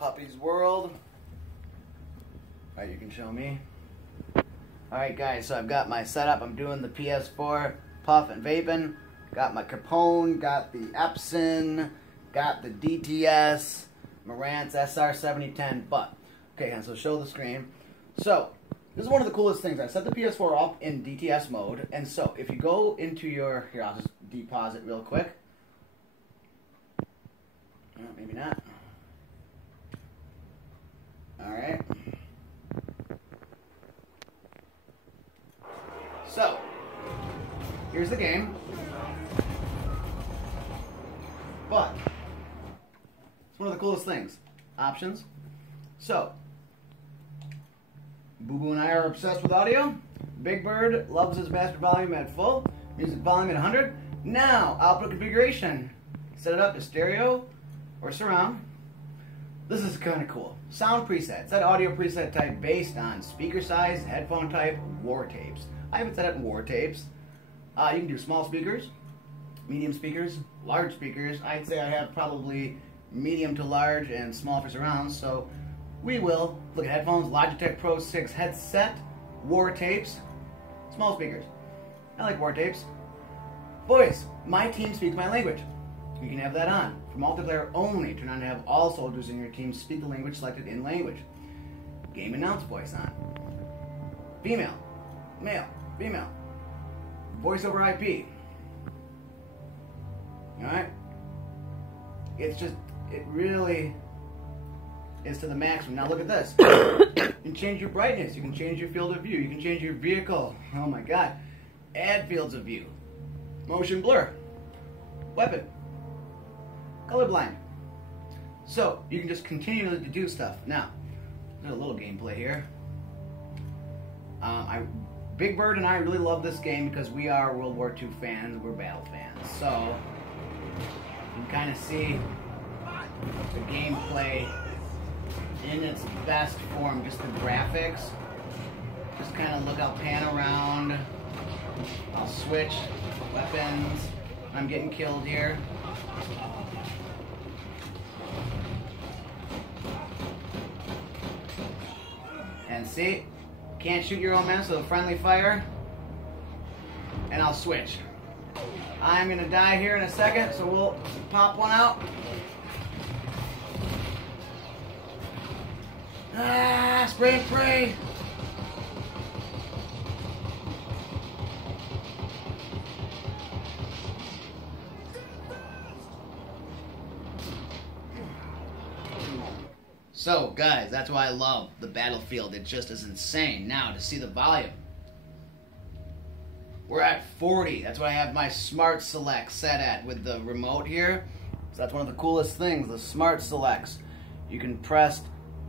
Puppy's World. Alright, you can show me. Alright guys, so I've got my setup. I'm doing the PS4 puff and vaping. Got my Capone, got the Epson, got the DTS, Marantz SR7010. But, okay, so show the screen. So, this is one of the coolest things. I set the PS4 up in DTS mode. And so, if you go into your, here, I'll just depause it real quick. Maybe not. Alright. So, here's the game. But, it's one of the coolest things. Options. So, Boo Boo and I are obsessed with audio. Big Bird loves his master volume at full. Music volume at 100. Now, output configuration. Set it up to stereo or surround. This is kind of cool. Sound preset. Set audio preset type based on speaker size, headphone type, war tapes. I have it set up in war tapes. You can do small speakers, medium speakers, large speakers. I'd say I have probably medium to large and small for surrounds. So we will look at headphones, Logitech Pro 6 headset, war tapes, small speakers. I like war tapes. Voice. My team speaks my language. You can have that on. For multiplayer only, turn on to have all soldiers in your team speak the language selected in language. Game announce voice on. Female, male, female. Voice over IP. Alright? It's just, it really is to the maximum. Now look at this. You can change your brightness. You can change your field of view. You can change your vehicle. Oh my god. Add fields of view. Motion blur. Weapon. Colorblind. So, you can just continue to do stuff. Now, there's a little gameplay here. Big Bird and I really love this game because we are World War II fans. We're battle fans. So, you can kind of see the gameplay in its best form. Just the graphics. Just kind of look, I'll pan around. I'll switch weapons. I'm getting killed here. And see, can't shoot your own man, so friendly fire. And I'll switch. I'm gonna die here in a second, so we'll pop one out. Ah, spray and pray. So, guys, that's why I love the Battlefield. It just is insane. Now, to see the volume. We're at 40. That's what I have my Smart Select set at with the remote here. So that's one of the coolest things, the Smart Selects. You can press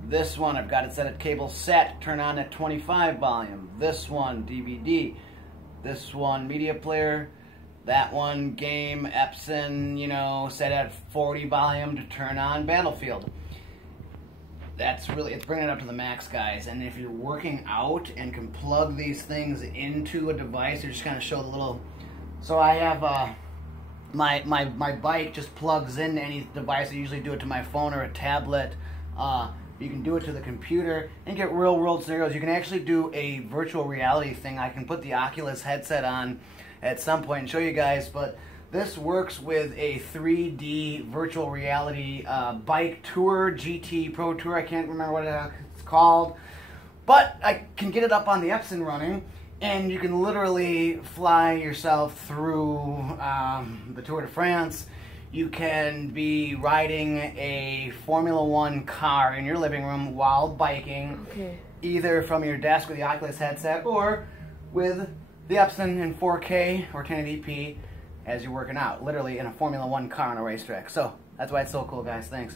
this one. I've got it set at cable set. Turn on at 25 volume. This one, DVD. This one, media player. That one, game, Epson, you know, set at 40 volume to turn on Battlefield. That's really, it's bringing it up to the max, guys. And if you're working out and can plug these things into a device, you're just kind of show the little. So I have my bike just plugs into any device. I usually do it to my phone or a tablet. You can do it to the computer and get real world scenarios. You can actually do a virtual reality thing. I can put the Oculus headset on at some point and show you guys, but this works with a 3D virtual reality bike tour, GT Pro Tour. I can't remember what it's called. But I can get it up on the Epson running, and you can literally fly yourself through the Tour de France. You can be riding a Formula One car in your living room while biking, either from your desk with the Oculus headset or with the Epson in 4K or 1080p. As you're working out, literally in a Formula One car on a racetrack. So, that's why it's so cool, guys. Thanks.